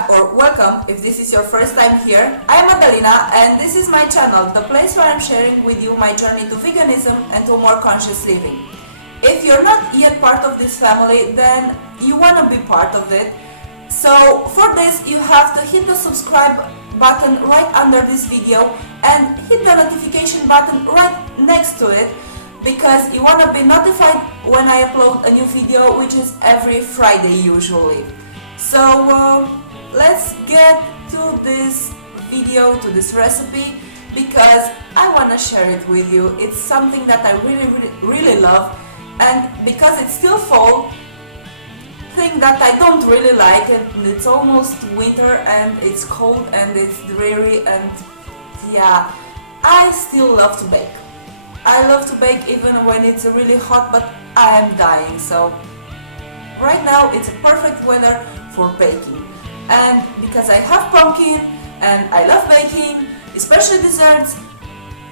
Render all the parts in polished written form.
back, or welcome if this is your first time here. I'm Madalina and this is my channel, the place where I'm sharing with you my journey to veganism and to more conscious living. If you're not yet part of this family, then you want to be part of it. So for this you have to hit the subscribe button right under this video and hit the notification button right next to it, because you want to be notified when I upload a new video, which is every Friday usually. So let's get to this video, to this recipe, because I want to share it with you. It's something that I really love, and because it's still fall, thing that I don't really like, and it's almost winter and it's cold and it's dreary, and yeah, I still love to bake. I love to bake even when it's really hot, but I am dying. So right now it's a perfect weather for baking, and because I have pumpkin and I love baking, especially desserts,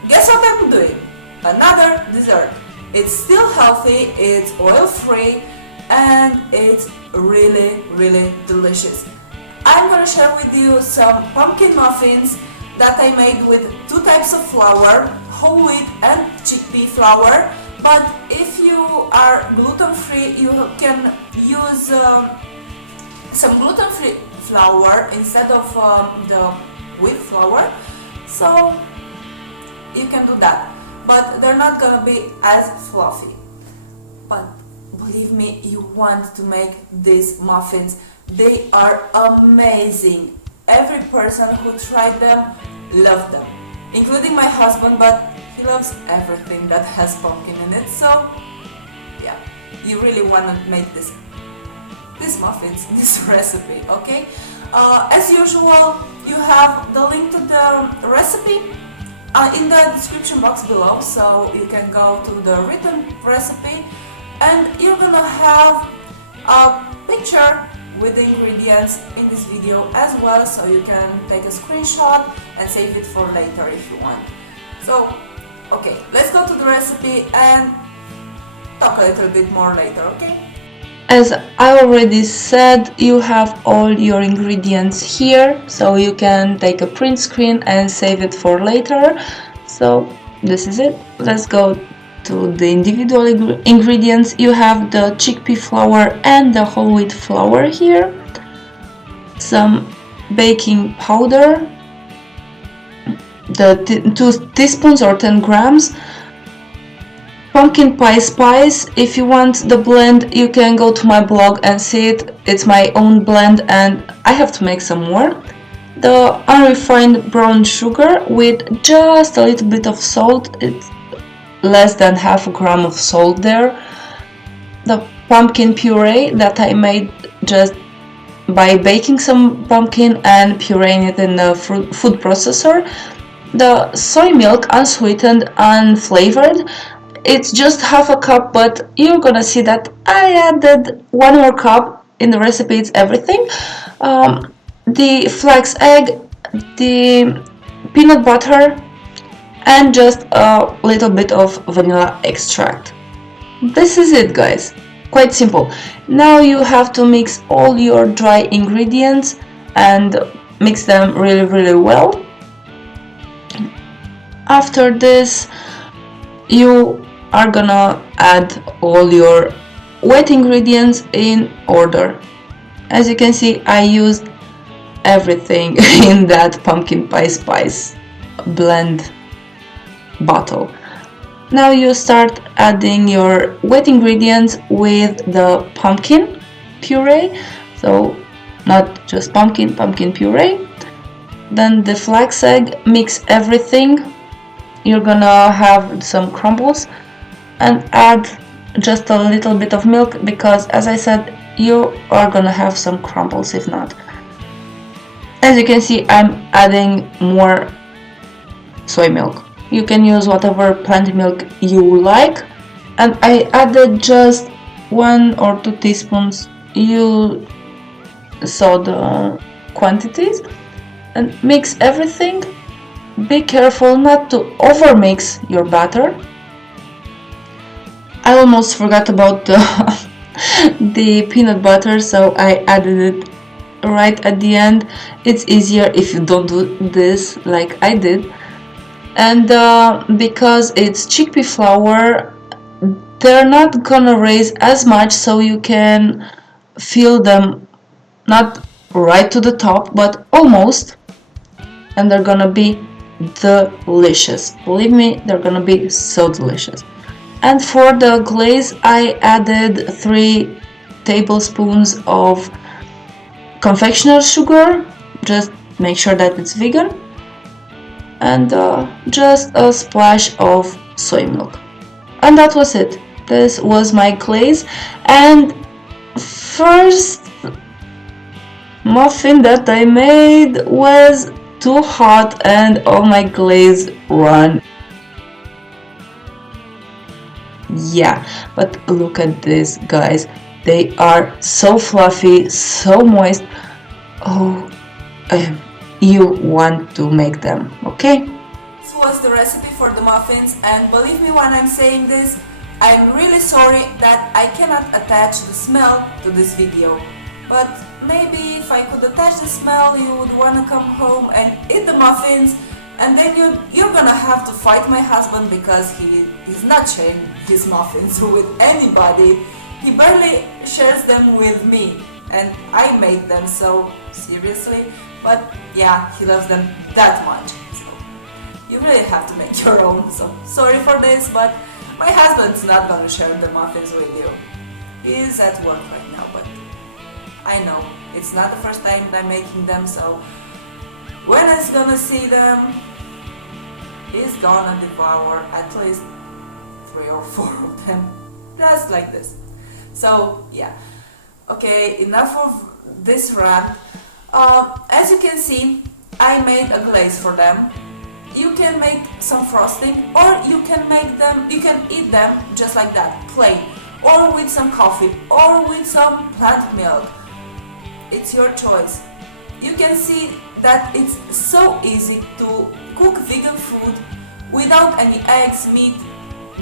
guess what I'm doing? Another dessert. It's still healthy, it's oil-free, and it's really delicious. I'm gonna share with you some pumpkin muffins that I made with two types of flour, whole wheat and chickpea flour. But if you are gluten-free, you can use some gluten-free flour instead of the wheat flour, so you can do that, but they're not gonna be as fluffy. But believe me, you want to make these muffins. They are amazing. Every person who tried them loved them, including my husband, but he loves everything that has pumpkin in it. So yeah, you really want to make these muffins, this recipe, okay? As usual, you have the link to the recipe in the description box below, so you can go to the written recipe, and you're gonna have a picture with the ingredients in this video as well, so you can take a screenshot and save it for later if you want. So okay, let's go to the recipe and talk a little bit more later, okay? As I already said, you have all your ingredients here, so you can take a print screen and save it for later. So this is it. Let's go to the individual ingredients. You have the chickpea flour and the whole wheat flour here, some baking powder, the 2 teaspoons or 10 grams, pumpkin pie spice. If you want the blend, you can go to my blog and see it. It's my own blend and I have to make some more. The unrefined brown sugar with just a little bit of salt. It's less than half a gram of salt there. The pumpkin puree that I made just by baking some pumpkin and pureeing it in the food processor. The soy milk, unsweetened, unflavored. It's just half a cup, but you're gonna see that I added 1 more cup. In the recipe it's everything. The flax egg, the peanut butter, and just a little bit of vanilla extract. This is it, guys. Quite simple. Now you have to mix all your dry ingredients and mix them really well. After this, you are gonna add all your wet ingredients in order. As you can see, I used everything in that pumpkin pie spice blend bottle. Now you start adding your wet ingredients with the pumpkin puree, so not just pumpkin puree. Then the flax egg, mix everything. You're gonna have some crumbles and add just a little bit of milk, because as I said, you are gonna have some crumbles if not. As you can see, I'm adding more soy milk. You can use whatever plant milk you like, and I added just 1 or 2 teaspoons. You saw the quantities, and mix everything. Be careful not to overmix your batter. I almost forgot about the peanut butter, so I added it right at the end. It's easier if you don't do this like I did. And because it's chickpea flour, they're not gonna raise as much, so you can fill them not right to the top, but almost, and they're gonna be delicious. Believe me, they're gonna be so delicious. And for the glaze, I added 3 tablespoons of confectioner sugar. Just make sure that it's vegan, and just a splash of soy milk. And that was it. This was my glaze. And first muffin that I made was too hot and all my glaze ran. Yeah, but look at this, guys. They are so fluffy, so moist. Oh, you want to make them, okay? This was the recipe for the muffins, and believe me when I'm saying this, I'm really sorry that I cannot attach the smell to this video. But maybe if I could attach the smell, you would want to come home and eat the muffins, and then you're gonna have to fight my husband because he is not sharing his muffins with anybody. He barely shares them with me, and I made them, so seriously. But yeah, he loves them that much. So you really have to make your own. So sorry for this, but my husband's not gonna share the muffins with you. He's at work right now, but I know it's not the first time that I'm making them, so when he's gonna see them, he's gonna devour at least 3 or 4 of them, just like this. So yeah, okay, enough of this rant. As you can see, I made a glaze for them. You can make some frosting, or you can eat them just like that, plain, or with some coffee, or with some plant milk. It's your choice. You can see that it's so easy to cook vegan food without any eggs, meat,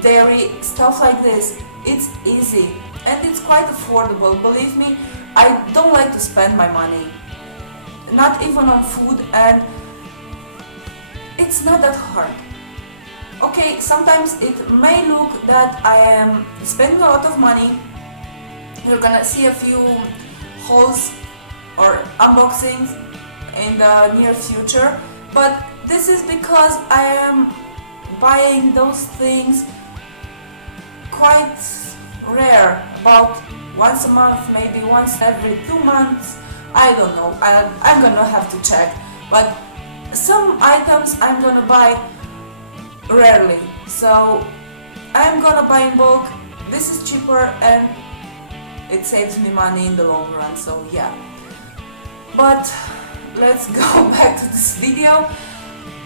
dairy, stuff like this. It's easy and it's quite affordable. Believe me, I don't like to spend my money, not even on food, and it's not that hard. Okay, sometimes it may look that I am spending a lot of money. You're gonna see a few hauls or unboxings in the near future, but this is because I am buying those things quite rare, about once a month, maybe once every 2 months. I don't know, I'm gonna have to check, but some items I'm gonna buy rarely, so I'm gonna buy in bulk. This is cheaper and it saves me money in the long run, so yeah. But let's go back to this video.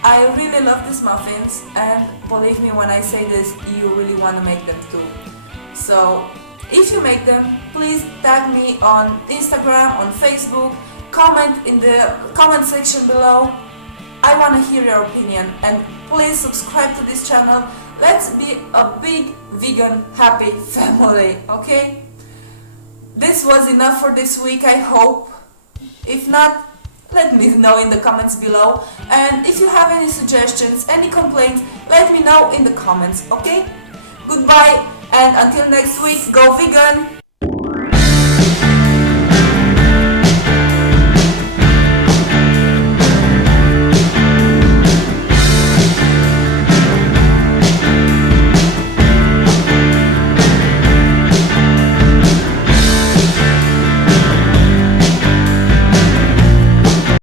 I really love these muffins, and believe me when I say this, you really want to make them too. So if you make them, please tag me on Instagram, on Facebook, comment in the comment section below. I want to hear your opinion, and please subscribe to this channel. Let's be a big vegan happy family, okay? This was enough for this week, I hope. If not, let me know in the comments below, and if you have any suggestions, any complaints, let me know in the comments, okay? Goodbye, and until next week, go vegan!